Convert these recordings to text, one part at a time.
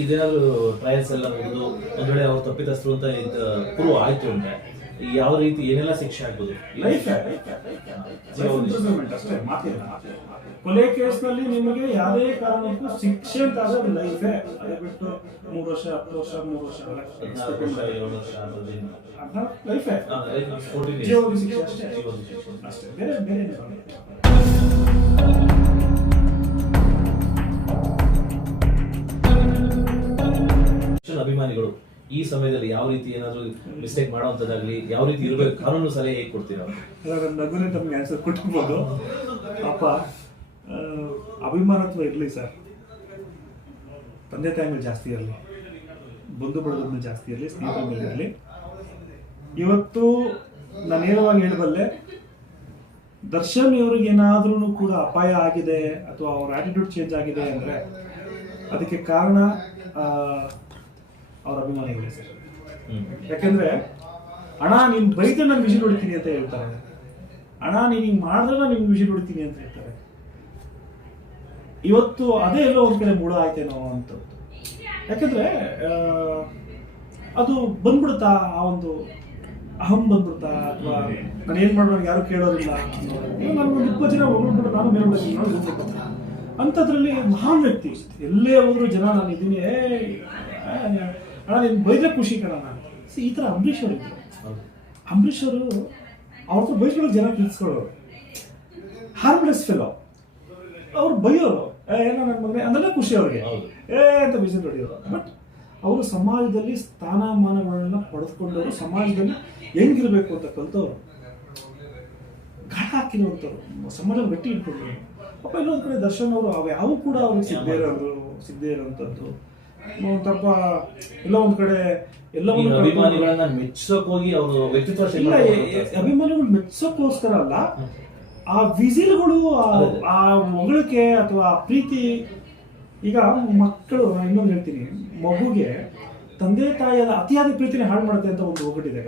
ಇದೇನಾದ್ರು trials ಎಲ್ಲ ಮುಗಿದು ಒಂದ್ ವೇಳೆ ಅವ್ರು ತಪ್ಪಿತಸ್ಥರು ಅಂತ ಪ್ರೂವ್ ಆಯ್ತು ಅಂದ್ರೆ ಯಾವ ರೀತಿ ಏನೆಲ್ಲ ಶಿಕ್ಷೆ ಆಗ್ಬೋದು? ಲೈಫ್ ಇಂಪ್ರಿಸನ್ಮೆಂಟ್ ಅಷ್ಟೇ, ಮಾತಿಲ್ಲ. ಕೊಲೆ ಕೇಸ್ನಲ್ಲಿ ನಿಮಗೆ ಯಾವುದೇ ಕಾರಣಕ್ಕೂ ಶಿಕ್ಷೆ ಅಂತ ಆದ್ರೆ ಲೈಫೇ. ಅದೇ ಬಿಟ್ಟು 3 ವರ್ಷ 10 ವರ್ಷ 3 ವರ್ಷ 14 ವರ್ಷ 7 ವರ್ಷ ಲೈಫೇ, ಜೀವಾವಧಿ ಶಿಕ್ಷೆ ಅಷ್ಟೇ ಅಷ್ಟೇ, ಬೇರೆ ಬೇರೆ ಅಭಿಮಾನಿಗಳು ಈ ಸಮಯದಲ್ಲಿ ಯಾವ ರೀತಿ ಏನಾದ್ರು ಮಿಸ್ಟೇಕ್ ಮಾಡುವಂತದ್ದಾಗ್ಲಿ ಯಾವ ರೀತಿ ಇರಬೇಕು, ಕಾನೂನು ಸಲಹೆ ಹೇಗೆ ಕೊಡ್ತೀರಾ? ನಗುನೇ ತಮ್ಗೆ ಆನ್ಸರ್ ಕೊಟ್ಟಿರ್ಬೋದು. ಪಾಪ ಅಭಿಮಾನತ್ವ ಇರಲಿ ಸರ್, ತಂದೆ ತಾಯಿ ಮೇಲೆ ಜಾಸ್ತಿ ಇರಲಿ, ಬಂಧು ಬಳಗದ ಮೇಲೆ ಜಾಸ್ತಿ ಇರಲಿ, ಸ್ನೇಹಿತರ ಮೇಲೆ ಇರಲಿ. ಇವತ್ತು ನಾನು ನೇರವಾಗಿ ಹೇಳಬಲ್ಲೆ, ದರ್ಶನ್ ಇವ್ರಿಗೆ ಏನಾದ್ರೂ ಕೂಡ ಅಪಾಯ ಆಗಿದೆ ಅಥವಾ ಅವ್ರ ಆಟಿಟ್ಯೂಡ್ ಚೇಂಜ್ ಆಗಿದೆ ಅಂದರೆ ಅದಕ್ಕೆ ಕಾರಣ ಅವ್ರ ಅಭಿಮಾನಿಗಳೇ ಸರ್. ಯಾಕೆಂದ್ರೆ ಅಣ್ಣ ನೀನ್ ಬೈದ್ರೆ ನಾನು ವಿಷಯ ಹೊಡಿತೀನಿ ಅಂತ ಹೇಳ್ತಾರೆ, ಅಣ್ಣ ನೀನ್ ಹಿಂಗ್ ಮಾಡಿದ್ರೆ ನಾನು ನಿಮ್ಗೆ ವಿಷಯ ಹೊಡಿತೀನಿ ಅಂತ ಹೇಳ್ತಾರೆ. ಇವತ್ತು ಅದೇ ಎಲ್ಲೋ ಒಂದ್ ಕಡೆ ಮೂಢ ಆಯ್ತೇನೋ ಅಂತ. ಯಾಕಂದ್ರೆ ಅದು ಬಂದ್ಬಿಡುತ್ತಾ, ಆ ಒಂದು ಅಹಂ ಬಂದ್ಬಿಡುತ್ತಾ, ಅಥವಾ ನಾನು ಏನ್ ಮಾಡೋಣ ಯಾರು ಕೇಳೋದಿಲ್ಲ, ನಾನು ಒಂದು 20 ಜನ ಹೊಗಳ್ಬಿಟ್ಟು ನಾನು ಮೇಲೆ ಹೋಗ್ಬೇಕು ಅಂಥದ್ರಲ್ಲಿ ಮಹಾನ್ ವ್ಯಕ್ತಿ. ಎಲ್ಲೇ ಹೋದ್ರು ಜನ ನಾನು ಇದ್ದೀನಿ, ಅಣ್ಣ ನೀನು ಬೈದ್ರೆ ಖುಷಿ ಕಣ ನಾನು. ಈ ಥರ ಅಂಬರೀಷ್ ಅವರು ಇದ್ರು. ಅಂಬರೀಷ್ ಅವರು ಅವ್ರ ಬೈಸ್ಕೊಳ್ಳೋಕೆ ಜನ ತಿಳಿಸ್ಕೊಳ್ಳೋರು, ಹಾರ್ಮ್ಲೆಸ್ ಫೆಲೋ. ಅವ್ರು ಬೈಯೋರು, ಏನೋ ನನ್ನ ಮಗನೇ ಅಂದ್ರೆ ಖುಷಿ ಅವ್ರಿಗೆ ಅಂತ ಬಿಸಿಲು ಹೊಡೆಯೋರು. ಬಟ್ ಅವರು ಸಮಾಜದಲ್ಲಿ ಸ್ಥಾನಮಾನಗಳನ್ನ ಪಡೆದುಕೊಂಡವರು, ಸಮಾಜದಲ್ಲಿ ಹೆಂಗಿರ್ಬೇಕು ಅಂತ ಕಲ್ತವ್ರು, ಗಾಢ ಹಾಕಿರುವಂಥವ್ರು, ಸಮಾಜ ಗಟ್ಟಿ ಇಟ್ಕೊಂಡ್ರು. ಪಾಪ ಇನ್ನೊಂದು ಕಡೆ ದರ್ಶನ್ ಅವರು ಅವು ಕೂಡ ಅವ್ರಿಗೆ ಸಿಗದೇ ಇರೋವಂಥದ್ದು. ಸ್ವಲ್ಪ ಎಲ್ಲ ಒಂದ್ ಕಡೆ ಅಭಿಮಾನಿಗಳನ್ನ ಮೆಚ್ಚೋಕ್ ಹೋಗಿ ಅವರು ವ್ಯಕ್ತಿತ್ವ ಇಲ್ಲ, ಅಭಿಮಾನಿಗಳು ಮೆಚ್ಚೋಕ್ಕೋಸ್ಕರ ಅಲ್ಲ, ಆ ವಿಸಿಲ್ಗಳು, ಆ ಹೊಗಳಿಕೆ ಅಥವಾ ಪ್ರೀತಿ. ಈಗ ಮಕ್ಕಳು, ನಾನು ಇನ್ನೊಂದು ಹೇಳ್ತೀನಿ, ಮಗುಗೆ ತಂದೆ ತಾಯಿಯ ಅತಿಯಾದ ಪ್ರೀತಿನೇ ಹಾಳು ಮಾಡುತ್ತೆ ಅಂತ ಒಂದು ಒಗ್ಗಟ್ಟಿದೆ.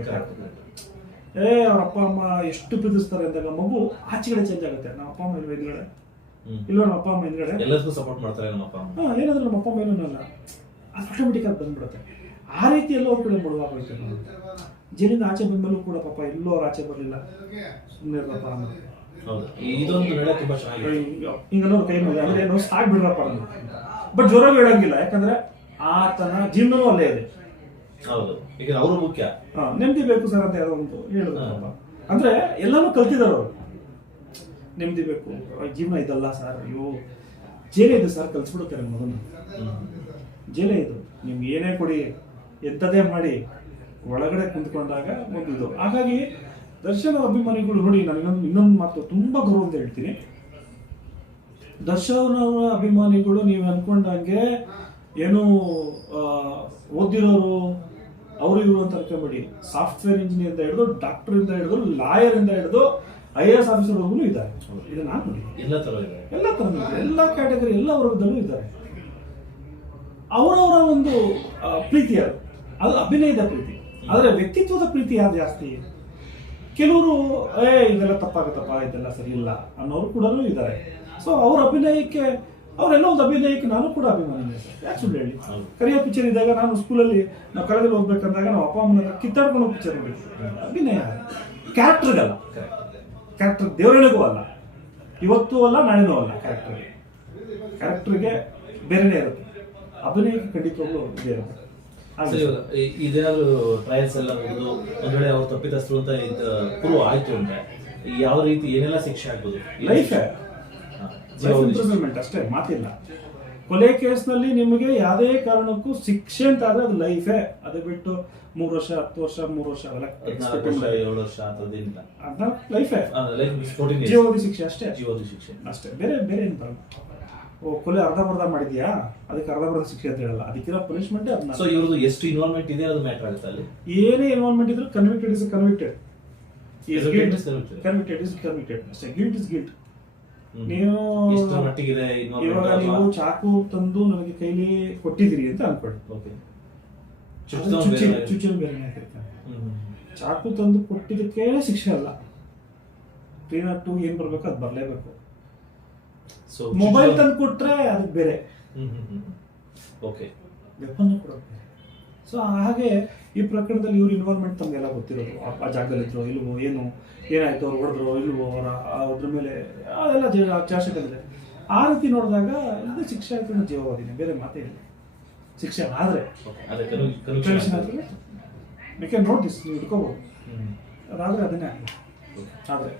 ಅವ್ರ ಅಪ್ಪ ಅಮ್ಮ ಎಷ್ಟು ಪ್ರೀತಿಸ್ತಾರೆ ಅಂದಾಗ ಮಗು ಆಚೆಗಡೆ ಚೇಂಜ್ ಆಗುತ್ತೆ. ನಮ್ಮ ಅಪ್ಪ ಅಮ್ಮ ಹಿಂದ್ಗಡೆ ಇಲ್ಲ, ನಮ್ಮ ಅಪ್ಪ ಅಮ್ಮ ಹಿಂದ್ಗಡೆ ಎಲ್ಲರಿಗೂ ಸಪೋರ್ಟ್ ಮಾಡ್ತಾರೆ. ನಮ್ಮ ಅಪ್ಪ ಅಮ್ಮ ಏನಾದ್ರು ನಮ್ಮ ಅಪ್ಪ ಅಮ್ಮ ಏನೂ ಅಲ್ಲ, ಅದು ಆಟೋಮೆಟಿಕ್ ಆಗಿ ಬಂದ್ಬಿಡುತ್ತೆ. ಆ ರೀತಿ ಎಲ್ಲೋ ಅವ್ರ ಕಡೆ ಮುಳುವಾಗೋಯ್ತು. ಜೈಲಿಂದ ಆಚೆ ಬಂದ್ಮೇಲೂ ಕೂಡ ಪಾಪ ಎಲ್ಲೋ ಅವ್ರು ಆಚೆ ಬರಲಿಲ್ಲ, ಸುಮ್ಮನೆ ಇರಪ್ಪ ಅಮ್ಮ. ಇದೊಂದು ನೆಲೆ ತುಂಬಾ ಚೆನ್ನಾಗಿದೆ. ಹಿಂಗನ್ನೋ ಕೈ ಮೇಲೆ ಅಂದ್ರೆ ಏನೋ ಸಾಕ್ಬಿಡ್ರಪ್ಪ ಅಂತ. ಬಟ್ ಜ್ವರವೂ ಹೇಳಂಗಿಲ್ಲ, ಯಾಕಂದ್ರೆ ಆತನ ಜೀವನವೂ ಅಲ್ಲೇ ಇದೆ. ಹೌದು, ಈಗ ಅವರು ಮುಖ್ಯ. ನೆಮ್ಮದಿ ಬೇಕು ಸರ್ ಅಂತ ಯಾರೋ ಒಂದು ಹೇಳಿದ್ರು. ಅಂದ್ರೆ ಎಲ್ಲಾನು ಕಲ್ತಿದಾರೆ ಅವರು, ನೆಮ್ಮದಿ ಬೇಕು, ಜೀವನ ಇದಲ್ಲ ಸರ್, ಅಯ್ಯೋ ಜೇಲೇ ಇದು ಸರ್, ಕಲ್ಸ್ಬಿಡುತ್ತೆ ನಮ್ಮ ಮಗನ. ಜೇಲೇ ಇದು, ನಿಮ್ಗೆ ಏನೇ ಕೊಡಿ, ಎಂಥದೇ ಮಾಡಿ ಒಳಗಡೆ ಕುಂತ್ಕೊಂಡಾಗ ಒಂದು ಇದು. ಹಾಗಾಗಿ ದರ್ಶನ ಅಭಿಮಾನಿಗಳು ನೋಡಿ, ನಾನು ಇನ್ನೊಂದು ಮಾತು ತುಂಬಾ ಗೌರವ ಅಂತ ಹೇಳ್ತೀನಿ. ದರ್ಶನ ಅಭಿಮಾನಿಗಳು ನೀವು ಅನ್ಕೊಂಡಂಗೆ ಏನು ಓದಿರೋರು ಅವರು ಇವರು ಅಂತ ಅನ್ಕೊಂಬೇಡಿ. ಸಾಫ್ಟ್ವೇರ್ ಇಂಜಿನಿಯರ್ ಇಂದ ಹಿಡಿದು, ಡಾಕ್ಟರ್ ಇಂದ ಹಿಡಿದು, ಲಾಯರ್ ಇಂದ ಹಿಡಿದು, IAS ಆಫೀಸರ್ ವರ್ಗು ಇದ್ದಾರೆ. ಇದು ನಾನು ನೋಡಿ, ಎಲ್ಲ ತರ ಎಲ್ಲ ಕ್ಯಾಟಗರಿ, ಎಲ್ಲ ವರ್ಗದಲ್ಲೂ ಇದ್ದಾರೆ. ಅವರವರ ಒಂದು ಪ್ರೀತಿ, ಅದು ಅಭಿನಯದ ಪ್ರೀತಿ. ಆದರೆ ವ್ಯಕ್ತಿತ್ವದ ಪ್ರೀತಿ ಯಾರು ಜಾಸ್ತಿ? ಕೆಲವರು ಇದೆಲ್ಲ ತಪ್ಪಾಗತ್ತಪ್ಪ, ಇದೆಲ್ಲ ಸರಿ ಇಲ್ಲ ಅನ್ನೋರು ಕೂಡ ಇದ್ದಾರೆ. ಸೊ ಅವ್ರ ಅಭಿನಯಕ್ಕೆ, ಅವರೆಲ್ಲ ಒಂದು ಅಭಿನಯಕ್ಕೆ ನಾನು ಕೂಡ ಅಭಿಮಾನಿ ಸರ್. ಯಾಕೆ ಸುಳ್ಳು ಹೇಳಿ? ಕರಿಯ ಪಿಕ್ಚರ್ ಇದ್ದಾಗ ನಾನು ಸ್ಕೂಲಲ್ಲಿ ನಾವು ಕಳೆದಲ್ಲಿ ಹೋಗ್ಬೇಕಂದಾಗ ನಾವು ಅಪ್ಪ ಅಮ್ಮನ ಕಿತ್ತಾಡ್ಕೊಂಡು ಪಿಕ್ಚರ್ ನೋಡಿ. ಅಭಿನಯ ಕ್ಯಾರೆಕ್ಟರ್ಗಲ್ಲ, ಕ್ಯಾರೆಕ್ಟರ್ ದೇವರನಿಗೂ ಅಲ್ಲ, ಇವತ್ತೂ ಅಲ್ಲ ನಾಳೆನೂ ಅಲ್ಲ. ಕ್ಯಾರೆಕ್ಟರ್ಗೆ ಬೇರೆನೇ ಇರುತ್ತೆ, ಅಭಿನಯಕ್ಕೆ ಖಂಡಿತವಾಗ್ಲೂ ಬೇರೆ. ಇದೇನಾದ್ರು ಟ್ರಯಲ್ಸ್ ಎಲ್ಲ ಮುಗಿದು ಒಂದ್ ವೇಳೆ ಅವ್ರು ತಪ್ಪಿತಸ್ಥರು ಅಂತ ಪ್ರೂವ್ ಆಯ್ತು ಅಂದ್ರೆ ಯಾವ ರೀತಿ ಏನೆಲ್ಲ ಶಿಕ್ಷೆ ಆಗ್ಬೋದು? ಲೈಫ್ ಇಂಪ್ರಿಸನ್ಮೆಂಟ್ ಅಷ್ಟೇ, ಮಾತಿಲ್ಲ. ಕೊಲೆ ಕೇಸ್ನಲ್ಲಿ ನಿಮಗೆ ಯಾವುದೇ ಕಾರಣಕ್ಕೂ ಶಿಕ್ಷೆ ಅಂತ ಆದ್ರೆ ಅದು ಲೈಫೇ. ಅದು ಬಿಟ್ಟು 3 ವರ್ಷ 10 ವರ್ಷ 3 ವರ್ಷ 14 ವರ್ಷ 7 ವರ್ಷ ಅಂತದೇನಿಲ್ಲ, ಅದ ಲೈಫೇ. ಜೀವಾವಧಿ ಶಿಕ್ಷೆ ಅಷ್ಟೇ, ಜೀವಾವಧಿ ಶಿಕ್ಷೆ ಅಷ್ಟೇ, ಬೇರೆ ಬೇರೆ ಏನು ಬರಲ್ಲ. ಕೊಲೆ ಅರ್ಧಬರ್ಧ ಮಾಡಿದ್ಯಾ, ಅದಕ್ಕೆ ಅರ್ಧಬರ್ಧ ಶಿಕ್ಷೆ ಅಂತ ಹೇಳಲ್ಲ, ಅದಕ್ಕಿರೋ ಪನಿಷ್ಮೆಂಟ್ ಅದನ್ನ. ಸೊ ಇವ್ರದ್ದು ಎಷ್ಟು ಇನ್ವಾಲ್ವ್ಮೆಂಟ್ ಇದೆ ಅದು ಮ್ಯಾಟರ್ ಆಗುತ್ತೆ ಅಲ್ಲಿ. ಏನೇ ಇನ್ವಾಲ್ವ್ಮೆಂಟ್ ಇದ್ರು convicted is convicted, convicted is convicted ಅಷ್ಟೇ, ಗಿಲ್ಟ್ ಇಸ್ ಗಿಲ್ಟ್. ನೀವು ಇವಾಗ ನೀವು ಚಾಕು ತಂದು ನನಗೆ ಕೈಲಿ ಕೊಟ್ಟಿದ್ದೀರಿ ಅಂತ ಅನ್ಕೊಳ್ಳಿ, ಚುಚ್ಚಲು ಬೇರೆ ಹಾಕಿರ್ತಾನೆ. ಚಾಕು ತಂದು ಕೊಟ್ಟಿದ್ದಕ್ಕೆ ಶಿಕ್ಷೆ ಅಲ್ಲ, 302 ಏನ್ ಬರ್ಬೇಕು ಅದು ಬರ್ಲೇಬೇಕು. ಮೊಬೈಲ್ ತಂದು ಕೊಟ್ರೆ ಅದಕ್ಕೆ ಬೇರೆ. ಓಕೆ. ವೆಪನ್ ಕೊಡೋದು ಬೇರೆ. ಸೊ ಹಾಗೆ ಈ ಪ್ರಕರಣದಲ್ಲಿ ಇವ್ರ ಇನ್ವಾಲ್ವ್ಮೆಂಟ್ ತಮಗೆಲ್ಲ ಗೊತ್ತಿರೋದು, ಆ ಜಾಗದಲ್ಲಿ ಇದ್ರು ಇಲ್ವೋ, ಏನಾಯ್ತು, ಅವ್ರು ಹೊಡೆದ್ರು ಇಲ್ವೋ, ಅದ್ರ ಮೇಲೆ ಅದೆಲ್ಲ ಚಾರ್ಜ್ಶೀಟಲ್ಲಿದೆ. ಆ ರೀತಿ ನೋಡಿದಾಗ ಇದು ಶಿಕ್ಷೆ ಆಯ್ತು ಅನ್ನೋ ಜೀವವಾದಿನೇ, ಬೇರೆ ಮಾತೇ ಇಲ್ಲ. ಶಿಕ್ಷೆ ಆದರೆ ವಿ ಕ್ಯಾನ್ ನೋಟಿಸ್, ನೀವು ಇಟ್ಕೋಬೋದು. ಅದಾದರೆ ಅದನ್ನೇ ಆಗಲಿ. ಆದರೆ